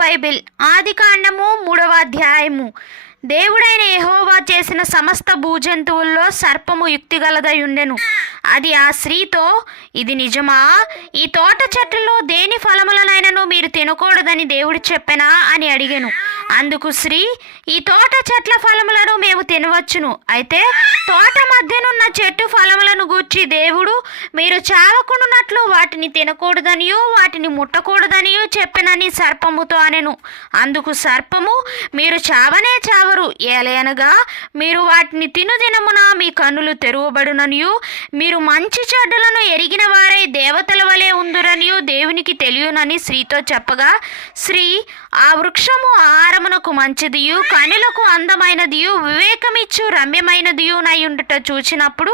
Bible ఆదికాండము 3వ అధ్యాయము. దేవుడైన యెహోవా చేసిన సమస్త భూజంతువుల్లో సర్పము యుక్తిగలదై ఉండెను. అది ఆ స్త్రీతో, ఇది నిజమా? ఈ తోట చెట్లలో దేని ఫలములనైనను మీరు తినకూడదని దేవుడు చెప్పెనా అని అడిగెను. అందుకు స్త్రీ, ఈ తోట చెట్ల ఫలములను మేము తినవచ్చును. అయితే తోట మధ్యనున్న చెట్టు ఫలములను గూర్చి దేవుడు మీరు చావకుండునట్లు వాటిని తినకూడదనియో వాటిని ముట్టకూడదనియో చెప్పెనని సర్పముతో అనెను. అందుకు సర్పము, మీరు చావనే చావరు, ఏలయనగా మీరు వాటిని తినుదినమున మీ కన్నులు తెరువబడుననియు మీరు మంచి చెడ్డలను ఎరిగిన వారై దేవతల వలె ఉందురనియు దేవునికి తెలియనని స్త్రీతో చెప్పగా, స్త్రీ, ఆ వృక్షము ఆహారమునకు మంచిదియు కనులకు అందమైనదియు వివేకమిచ్చు రమ్యమైనదియు నయుండుట చూచినప్పుడు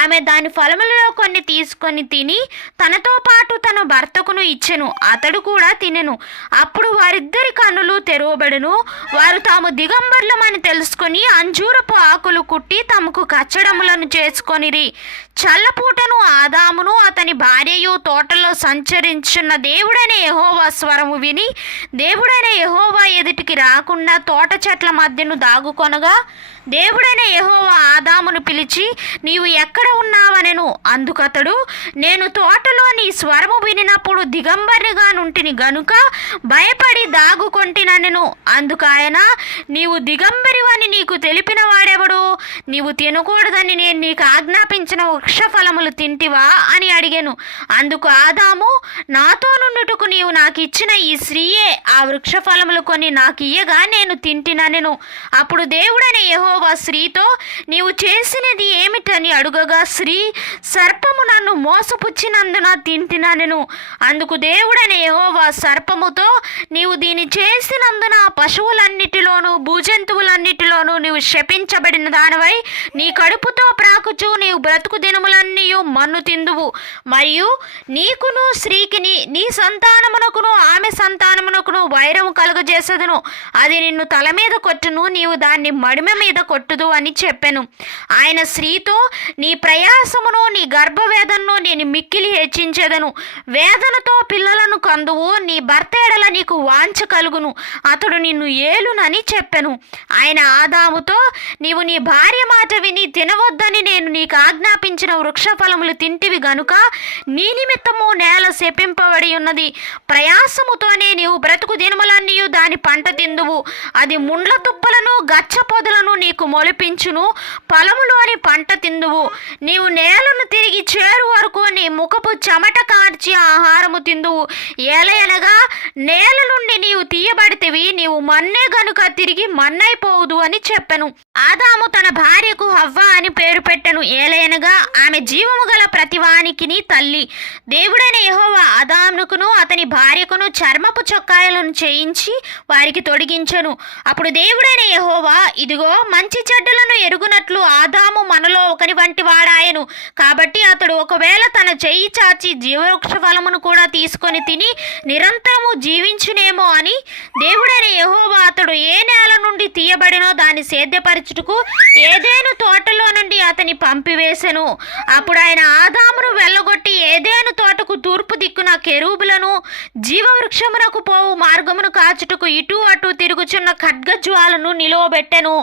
ఆమె దాని ఫలములలో కొన్ని తీసుకొని తిని తనతో పాటు తన భర్తకును ఇచ్చెను. అతడు కూడా తినెను. అప్పుడు వారిద్దరి కన్నులు తెరవబడును. వారు తాము దిగంబర్లమని తెలుసుకొని అంజూరపు ఆకులు కుట్టి తమకు కచ్చడములను చేసుకొనిరి. చల్లపూటను ఆదామును అతని భార్యయు తోటలో సంచరించున్న దేవుడైన యెహోవా స్వరము విని దేవుడైన యెహోవా ఎదుటికి రాకుండా తోట చెట్ల మధ్యను దాగుకొనగా, దేవుడైన యెహోవా ఆదామును పిలిచి, నీవు ఎక్కడ ఉన్నావనెను. అందుకతడు, నేను తోటలో నీ స్వరము వినినప్పుడు దిగంబరిగా నుంటిని గనుక భయపడి దాగుకొంటినెను. అందుకాయన, నీవు దిగంబరివని నీకు తెలిపిన వాడెవడు? నీవు తినకూడదని నేను నీకు ఆజ్ఞాపించిన వృక్ష ఫలములు తింటివా అని అడిగెను. అందుకు ఆదాము, నాతో నుండుటకు నీవు నాకు ఇచ్చిన ఈ స్త్రీయే ఆ వృక్ష ఫలములు కొని నాకు ఇయ్యగా నేను తింటినెను. అప్పుడు దేవుడైన యెహోవా స్త్రీతో, నీవు చేసినది ఏమిటని అడుగగా, స్త్రీ, సర్పము నన్ను మోసపుచ్చినందున తింటినెను. అందుకు దేవుడైన యెహోవా సర్పముతో, నీవు దీన్ని చేసినందున పశువులన్నిటిలోనూ భూజంతువులన్నిటిలోనూ నీవు శపించబడిన దానివై నీ కడుపుతో ప్రాకుచు నీవు బ్రతుకు దినములన్నీ మన్ను తిందువు. మరియు నీకును స్త్రీకిని నీ సంతానమునకును ఆమె సంతానమునకును వైరము కలుగజేసదును. అది నిన్ను తల మీద కొట్టును, నీవు దాన్ని మడిమ మీద కొట్టుదు అని చెప్పెను. ఆయన స్త్రీతో, నీ ప్రయాసమును నీ గర్భవేదనను నేను మిక్కిలి హెచ్చించెదను. వేదనతో పిల్లలను కందువు. నీ భర్త ఎడల నీకు వాంఛ కలుగును, అతడు నిన్ను ఏలునని చెప్పెను. ఆయన ఆదాముతో, నీవు నీ భార్య మాట విని తినవద్దని నేను నీకు ఆజ్ఞాపించిన వృక్ష ఫలములు తింటివి గనుక నీ నిమిత్తము నేల శపింపబడి ఉన్నది. ప్రయాసముతోనే నీవు బ్రతుకు దినములన్నీ దాని పంట తిందువు. అది ముండ్ల తుప్పలను గచ్చ పొదలను నీకు మొలిపించును. పొలములోని పంట తిందువు. నీవు నేలను తిరిగి చేరు వరకు నీ ముఖపు చెమట కార్చి ఆహారము తిందువు. ఏలయనగా నేల నుండి నీవు తీయబడితివి, నీవు మన్నే గనుక తిరిగి మన్నైపోవుదు అని చెప్పెను. ఆదాము తన భార్యకు హవ్వ అని పేరు పెట్టెను. ఏలయనగా ఆమె జీవము గల ప్రతివానికిని తల్లి. దేవుడైన యెహోవా ఆదాముకును అతని భార్యకును చర్మపు చొక్కాయలను చేయించి వారికి తొడిగించెను. అప్పుడు దేవుడైన యెహోవా, ఇదిగో మంచి చెడ్డలను ఎరుగునట్లు ఆదాము మనలో ఒకని వంటి వాడాయను. కాబట్టి అతడు ఒకవేళ తన చెయ్యి చాచి జీవవృక్ష ఫలమును కూడా తీసుకొని తిని నిరంతరము జీవించునేమో అని దేవుడైన యెహోవా అతడు ఏ నేల నుండి తీయబడినో దాన్ని సేద్యపరచుటకు ఏదేను తోటలో నుండి అతని పంపివేసెను. అప్పుడు ఆయన ఆదామును వెళ్ళగొట్టి ఏదేను తోటకు తూర్పు దిక్కున కెరూబులను జీవవృక్షమునకు పోవు మార్గమును కాచుటకు ఇటు అటు తిరుగుచున్న ఖడ్గజ్వాలను నిలువబెట్టెను.